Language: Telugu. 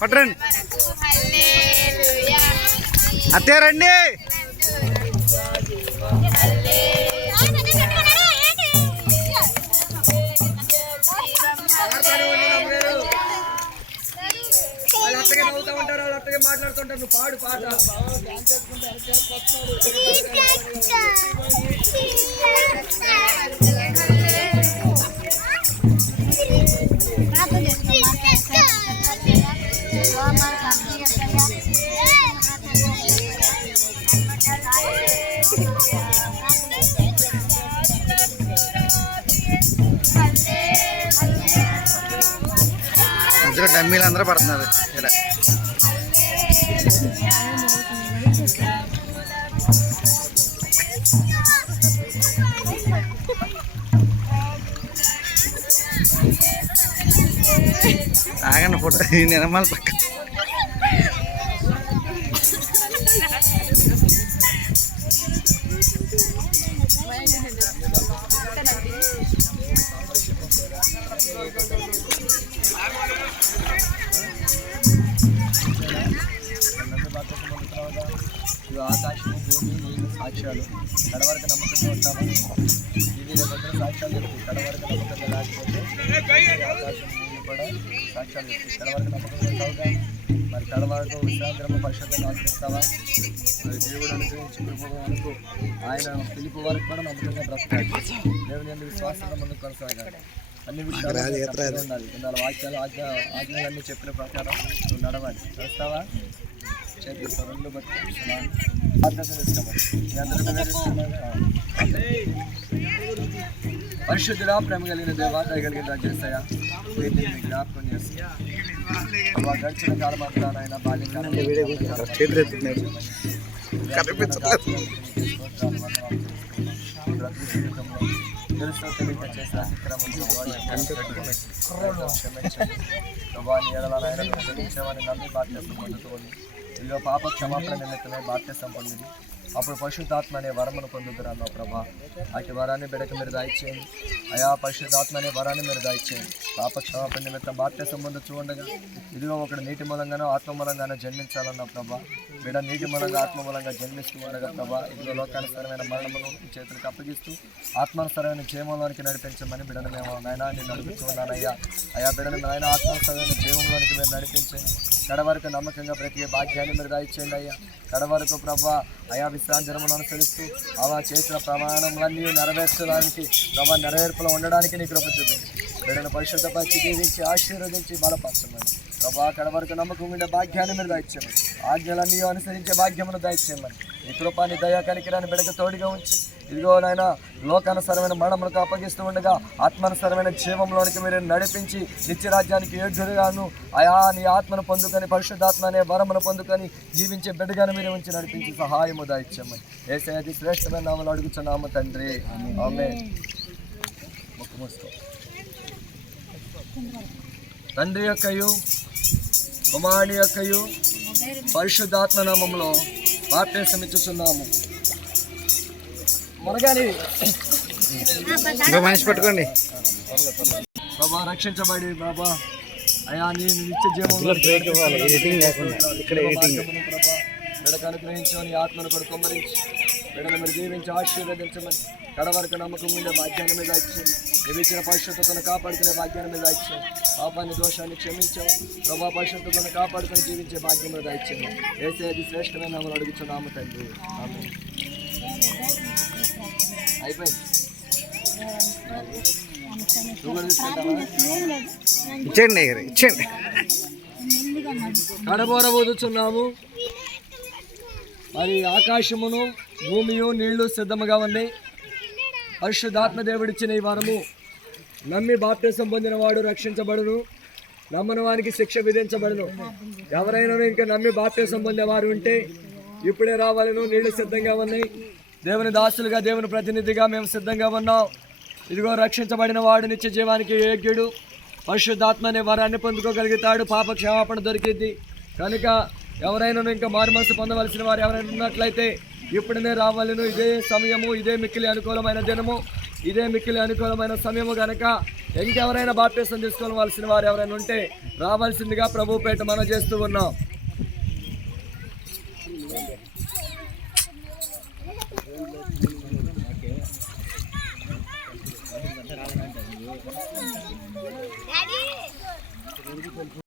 పట్టరండి అత్తే రండి. నవ్వుతా ఉంటారు, వాళ్ళు అత్తగా మాట్లాడుతుంటారు. నువ్వు పాడు పాట. మధ్యలో డమ్మీలు అందరూ పడుతున్నారు ఇక్కడ. ఆగండి ఫోటో నిర్మల్ పక్క. ఆకాశము భూమి నీళ్ళు సాక్ష్యాలు కడవరకు నమ్మకంగా ఉంటామా? ఇది దగ్గర సాక్ష్యాలు చెప్తాయి. కడవరకు నమ్మకంగా లేకపోతే ఆకాశం భూమి కూడా సాక్ష్యాలు చెప్తాయి. కడవరకు నమ్మకంగా ఉంటావుగా? మరి కడవరకు విశ్రాంతిరమ పరిశుద్ధంగా ఆచరిస్తావా? మరి దేవుడు అనుగ్రహించి అనుకో. ఆయన పిలుపు వరకు కూడా నమ్మకంగా బ్రతకాలి. దేవుని ఎందుకు విశ్వాసంగా ముందుకు కొనసాగాలి. అన్ని విషయాలు ఉండాలి. ఇందులో వాక్యాలు ఆజ్ఞలన్నీ చెప్పిన ప్రకారం నువ్వు నడవాలి. చేస్తావా? రెండు బట్టి పరిశుద్ధుడా, ప్రేమ కలిగిన దేవా, దయగలిగిన రాజేస్తాయా, జ్ఞాపకం చేస్తా. గడిచిన కాలం అంతా ఆయన బాల్యకాలం తెలుసు తెలియక చేసిన అతిక్రమంలో క్షమించండి. ప్రభాని ఎడలైనా క్షమించామని నమ్మి బాధ్యత పొందుతుంది. ఇదిగో పాప క్షమాపణ నిమిత్తమే బాధ్యతం పొందింది. అప్పుడు పరిశుద్ధాత్మ అనే వరమును పొందుతున్నా ప్రభా. అటు వరాన్ని బిడక మీరు దాయిచేయండి అయా. పరిశుద్ధాత్మ అనే వరాన్ని మీరు దాయిచేయండి. పాప క్షమాపణ నిమిత్తం బాధ్యతం పొందుతూ ఉండగా ఇదిగో ఒకటి నీటి మూలంగానో ఆత్మ మూలంగానో జన్మించాలన్న ప్రభా. బిడ నీటి మూలంగా ఆత్మ మూలంగా జన్మిస్తూ ఉండగా ప్రభా, ఇదిగో లోకానుసరమైన మరణమును ఈ చేతులకు అప్పగిస్తూ ఆత్మానుసరమైన జీవంలోనికి నడిపించమని బిడను మేము నాయన నేను అడుగుతున్నానయ్యా. అయా బిడను నాయన ఆత్మానుసరమైన జీవంలోనికి మీరు నడిపించండి. కడవరకు నమ్మకంగా ప్రతి భాగ్యాన్ని మీరు దాయిచేయండి అయ్యా. కడవరకు ప్రభా అయా విశ్రాంతిరమును అనుసరిస్తూ అలా చేసిన ప్రమాణములన్నీ నెరవేర్చడానికి ప్రభా నెరవేర్పులో ఉండడానికి నీ కృప చూపించి బిడ్డను పరిశుద్ధపరిచి దీవించి ఆశీర్వదించి బలపరచమని ప్రభా. కడవరకు నమ్మకం ఉండే భాగ్యాన్ని మీరు దాయిచ్చేయమని, ఆజ్ఞలన్నీ అనుసరించే భాగ్యమును దాయిచ్చేయమని ఈ కృపాన్ని దయా కనికిరాన్ని బిడ్డకు తోడుగా ఉంచి ఇదిగో నాయన లోకానుసరమైన మరణములకు అప్పగిస్తూ ఉండగా ఆత్మానుసరమైన జీవంలోనికి మీరు నడిపించి నిత్యరాజ్యానికి యోగ్యుడుగాను అయా నీ ఆత్మను పొందుకొని పరిశుద్ధాత్మ అనే వరమును పొందుకొని జీవించే బిడ్డగాను మీరు ఉంచి నడిపించి సహాయము దాయిచ్చామని యేసయ్య శ్రేష్టమైన నామములో అడుగుచున్నాము తండ్రి, ఆమేన్. తండ్రి యొక్కయు కుమారుని యొక్కయు పరిశుద్ధాత్మ నామములో బాప్తిసం ఇచ్చుచున్నాము. మనిషి పట్టుకోండి బాబా. రక్షించబడి బాబా అయా నేను నిత్య జీవంలో బిడకు అనుగ్రహించమని ఆత్మను కూడా కుమ్మరించి బిడను మీరు జీవించి ఆశీర్వదించమని కడవరకు నమ్మకం ఉండే భాగ్యాన్ని మీద ఇచ్చాను. నిలిచిన పరిశుద్ధతను కాపాడుకునే భాగ్యాన్ని మీద ఇచ్చాను. పాపాన్ని దోషాన్ని క్షమించాము ప్రభా. పరిశుద్ధతను కాపాడుకుని జీవించే భాగ్యం మీద ఇచ్చాము. యేసయ్య శ్రేష్టమైన నామములో అడుగుచున్నాము తండ్రి, ఆమేన్. అయిపోయింది. ఇచ్చేయండి ఇచ్చేయండి. కడబోరబోదుచున్నాము. మరి ఆకాశమును భూమియు నీళ్లు సిద్ధముగా ఉంది. పరిశుద్ధాత్మ దేవుడిచ్చిన ఈ వరము నమ్మి బాప్తిసం పొందిన వాడు రక్షించబడును, నమ్మని వారికి శిక్ష విధించబడును. ఎవరైనా ఇంకా నమ్మి బాప్తిసం పొందేవారు ఉంటే ఇప్పుడే రావాలను. నీళ్లు సిద్ధంగా ఉన్నాయి. దేవుని దాసులుగా దేవుని ప్రతినిధిగా మేము సిద్ధంగా ఉన్నాం. ఇదిగో రక్షించబడిన వాడు నిత్య జీవానికి యోగ్యుడు. పరిశుద్ధాత్మ అనే వరాన్ని పొందుకోగలుగుతాడు. పాప క్షమాపణ దొరికింది కనుక ఎవరైనా ఇంకా మారుమనసు పొందవలసిన వారు ఎవరైనా ఉన్నట్లయితే ఇప్పుడనే రావాలను. ఇదే సమయము, ఇదే మిక్కిలి అనుకూలమైన దినము. ఇదే మిక్కిలి అనుకూలమైన సమయము కనుక ఇంకెవరైనా బాప్తిసం తీసుకోవాల్సిన వారు ఎవరైనా ఉంటే రావాల్సిందిగా ప్రభు పేట మనం చేస్తూ ఉన్నాం.